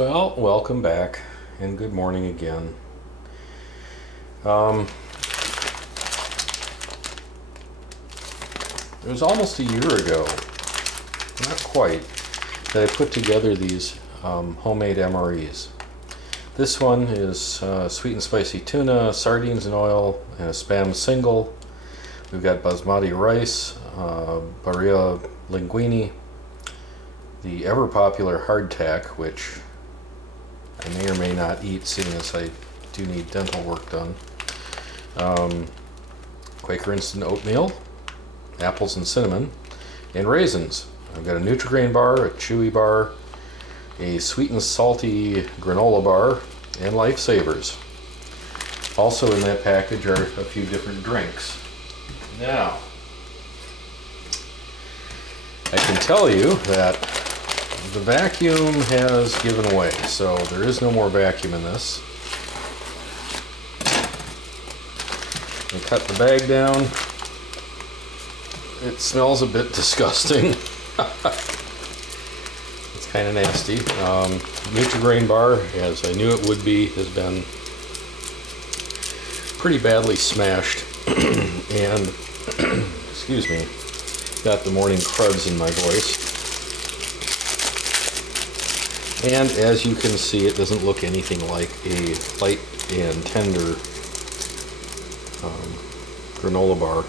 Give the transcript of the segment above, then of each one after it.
Well, welcome back and good morning again. It was almost a year ago, not quite, that I put together these homemade MREs. This one is sweet and spicy tuna, sardines in oil, and a Spam single. We've got basmati rice, barilla linguine, the ever popular hardtack, which I may or may not eat, seeing as I do need dental work done. Quaker instant oatmeal, apples and cinnamon, and raisins. I've got a Nutri-Grain bar, a chewy bar, a sweet and salty granola bar, and lifesavers. Also in that package are a few different drinks. Now, I can tell you that the vacuum has given way, so there is no more vacuum in this. I cut the bag down. It smells a bit disgusting. It's kind of nasty. Nutri-Grain bar, as I knew it would be, has been pretty badly smashed and excuse me, got the morning crud in my voice. And as you can see, it doesn't look anything like a light and tender granola bar.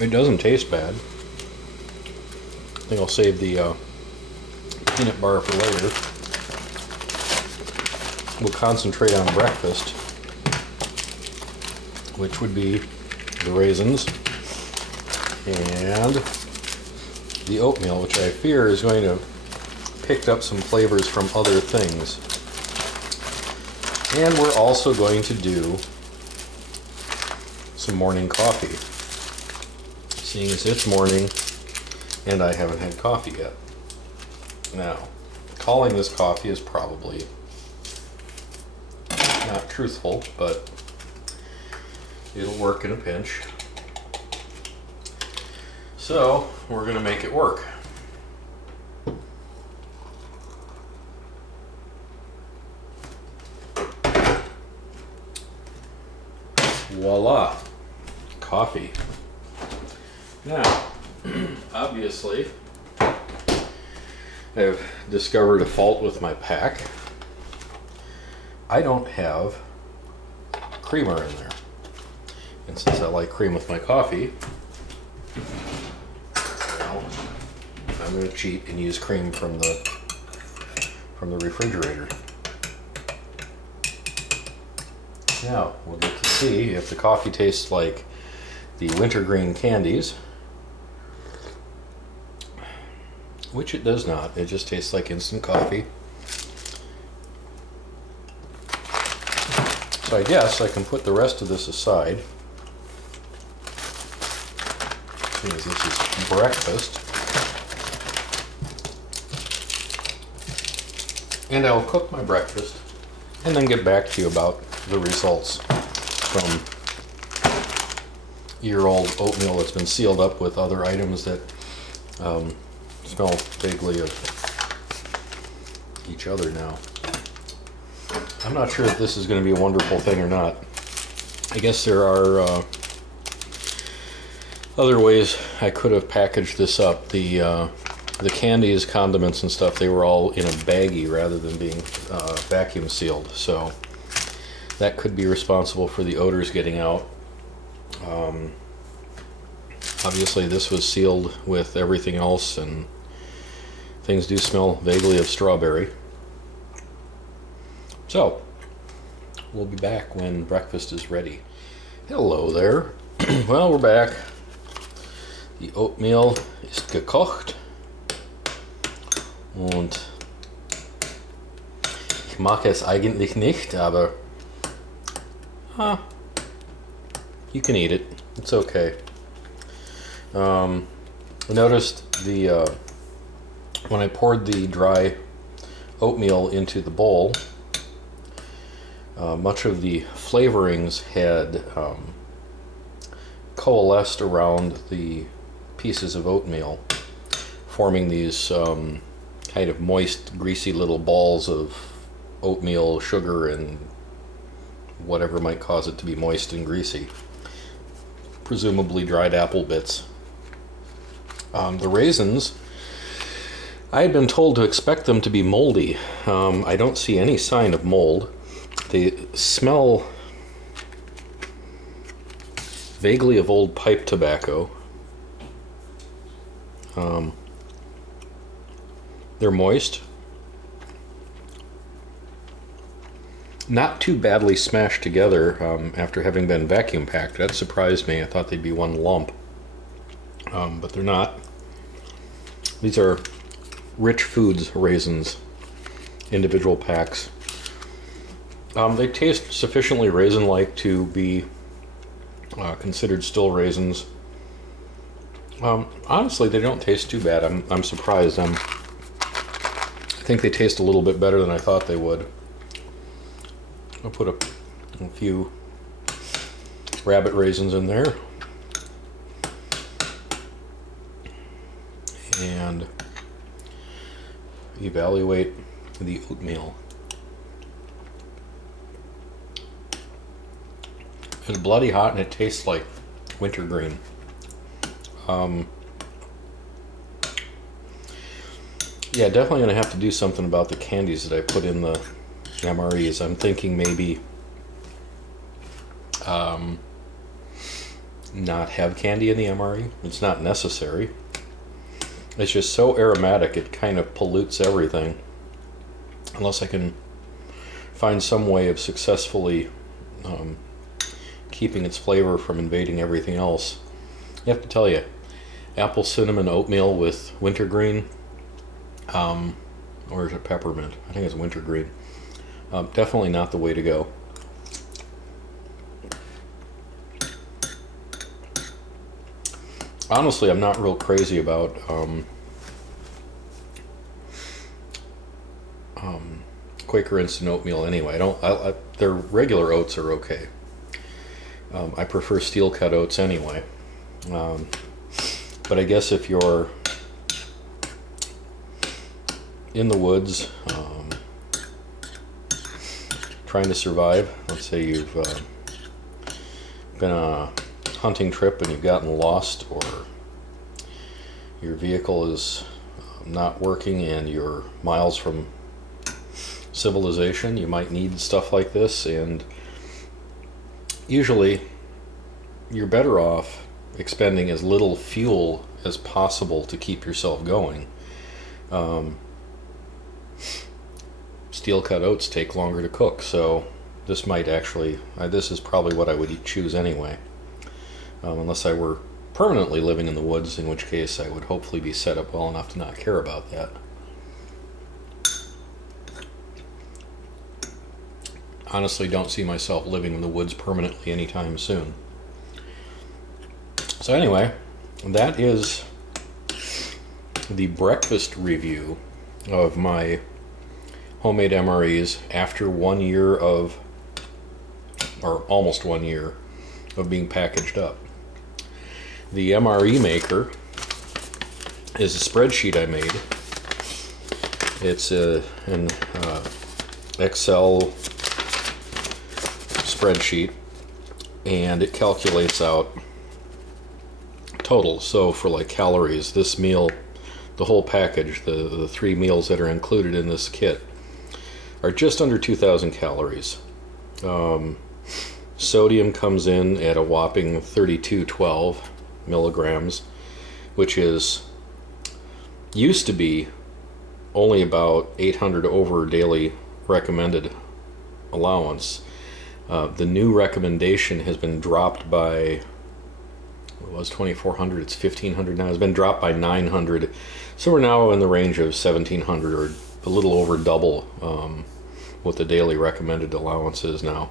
It doesn't taste bad. I think I'll save the peanut bar for later. We'll concentrate on breakfast, which would be the raisins and the oatmeal, which I fear is going to have picked up some flavors from other things. And we're also going to do some morning coffee, seeing as it's morning and I haven't had coffee yet. Now, calling this coffee is probably not truthful, but it'll work in a pinch. So, we're going to make it work. Voila! Coffee. Now, obviously, I've discovered a fault with my pack. I don't have creamer in there. And since I like cream with my coffee, well, I'm going to cheat and use cream from the refrigerator. Now, we'll get to see if the coffee tastes like the wintergreen candies, which it does not. It just tastes like instant coffee. So I guess I can put the rest of this aside, seeing as this is breakfast. And I'll cook my breakfast and then get back to you about the results from year-old oatmeal that's been sealed up with other items that smell vaguely of each other now. I'm not sure if this is going to be a wonderful thing or not. I guess there are other ways I could have packaged this up. The candies, condiments, and stuff, they were all in a baggie rather than being vacuum sealed. So that could be responsible for the odors getting out. Obviously this was sealed with everything else, and things do smell vaguely of strawberry. So, we'll be back when breakfast is ready. Hello there. Well, we're back. Die Oatmeal ist gekocht. Und ich mag es eigentlich nicht, aber you can eat it. It's okay. I noticed when I poured the dry oatmeal into the bowl, much of the flavorings had coalesced around the pieces of oatmeal forming these kind of moist, greasy little balls of oatmeal, sugar, and whatever might cause it to be moist and greasy. Presumably dried apple bits. The raisins, I had been told to expect them to be moldy. I don't see any sign of mold. They smell vaguely of old pipe tobacco. They're moist. Not too badly smashed together after having been vacuum packed. That surprised me. I thought they'd be one lump. But they're not. These are Rich Foods raisins, individual packs. They taste sufficiently raisin-like to be considered still raisins. Honestly, they don't taste too bad. I'm surprised. I think they taste a little bit better than I thought they would. I'll put a few rabbit raisins in there. And evaluate the oatmeal. It's bloody hot and it tastes like wintergreen. Yeah, definitely going to have to do something about the candies that I put in the MREs. I'm thinking maybe not have candy in the MRE. It's not necessary. It's just so aromatic, it kind of pollutes everything. Unless I can find some way of successfully keeping its flavor from invading everything else. You have to tell you, apple cinnamon oatmeal with wintergreen, or is it peppermint? I think it's wintergreen. Definitely not the way to go. Honestly, I'm not real crazy about Quaker Instant oatmeal anyway. Their regular oats are okay. I prefer steel cut oats anyway. But I guess if you're in the woods trying to survive, let's say you've been on a hunting trip and you've gotten lost, or your vehicle is not working and you're miles from civilization, you might need stuff like this, and usually you're better off expending as little fuel as possible to keep yourself going. Steel cut oats take longer to cook, so this might actually, this is probably what I would choose anyway. Unless I were permanently living in the woods, in which case I would hopefully be set up well enough to not care about that. Honestly, don't see myself living in the woods permanently anytime soon. So anyway, that is the breakfast review of my homemade MREs after 1 year of, or almost 1 year of being packaged up. The MRE maker is a spreadsheet I made. It's an Excel spreadsheet, and it calculates out total. So for like calories, this meal, the whole package, the 3 meals that are included in this kit are just under 2,000 calories. Sodium comes in at a whopping 3212 milligrams, which used to be only about 800 over daily recommended allowance. The new recommendation has been dropped by, it was 2,400, it's 1,500 now. It's been dropped by 900, so we're now in the range of 1,700, or a little over double what the daily recommended allowance is now.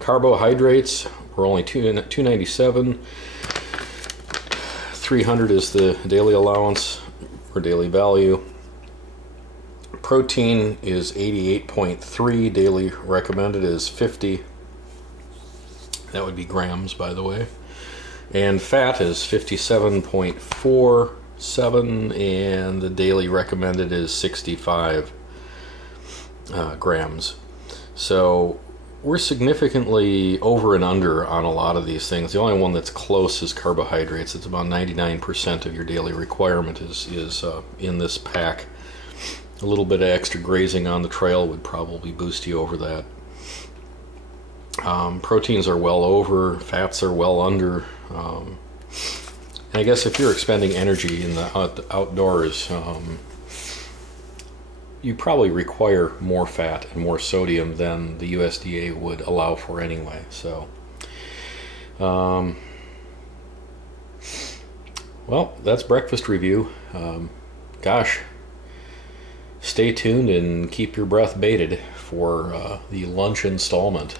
Carbohydrates were only 297. 300 is the daily allowance or daily value. Protein is 88.3. Daily recommended is 50. That would be grams, by the way. And fat is 57.4. and the daily recommended is 65 grams. So we're significantly over and under on a lot of these things. The only one that's close is carbohydrates. It's about 99% of your daily requirement is in this pack. A little bit of extra grazing on the trail would probably boost you over that. Proteins are well over, fats are well under. And I guess if you're expending energy in the outdoors, you probably require more fat and more sodium than the USDA would allow for anyway. So, well, that's breakfast review. Gosh, stay tuned and keep your breath bated for the lunch installment.